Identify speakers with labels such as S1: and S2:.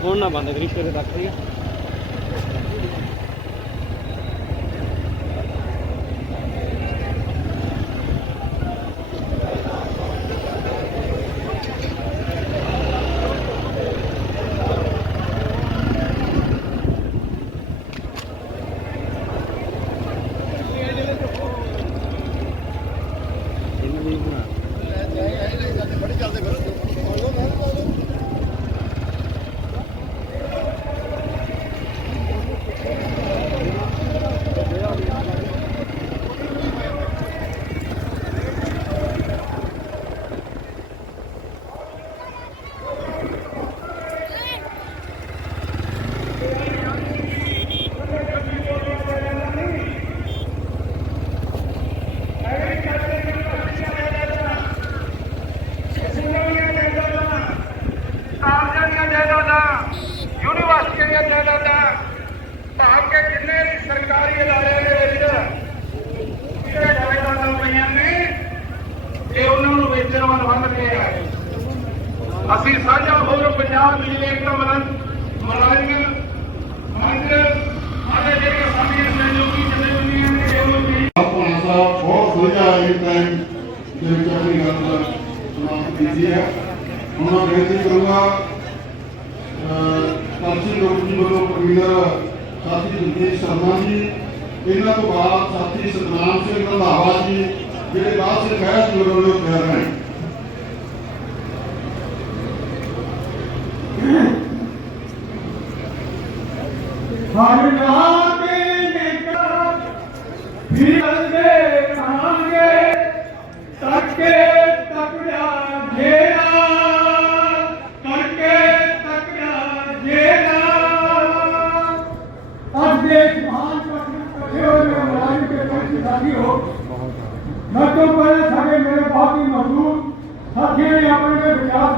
S1: ਹੁਣ ਨਾ ਬੰਦ ਕਰੀ ਸਵੇਰੇ ਤੱਕ ਠੀਕ ਹੈ
S2: ਅਸੀਂ ਸਾਂਝਾ ਹੋਰ ਪੰਜਾਬ ਬਿਜਲੀ ਏਕਮ
S3: ਸਾਹਿਬ ਬਹੁਤ ਵਧੀਆ ਇਹ ਟਾਈਮ ਦੇ ਵਿੱਚ ਆਪਣੀ ਗੱਲ ਦਾ ਸਮਾਪਤ ਕੀਤੀ ਹੈ ਹੁਣ ਮੈਂ ਬੇਨਤੀ ਕਰੂੰਗਾ ਕਾਂਸੀ ਲੋਕ ਜੀ ਵੱਲੋਂ ਪ੍ਰਵੀਨਰ ਸਾਥੀ ਜਗਦੀਸ਼ ਸ਼ਰਮਾ ਜੀ ਇਹਨਾਂ ਤੋਂ ਬਾਅਦ ਸਾਥੀ ਸਤਨਾਮ ਸਿੰਘ ਰੰਧਾਵਾ ਜੀ ਜਿਹੜੇ ਬਾਅਦ ਸੇ ਖੈਰ ਜੀ ਵੱਲੋਂ ਤਿਆਰ ਹਨ
S2: ਹਰ ਨਾਮੇ ਨਿਕਲ ਫਿਰਦੇ ਰਹਾਂਗੇ साथी हो। मैं तो पहले सारे मेरे बहुत ही मज़बूत ने अपने विचार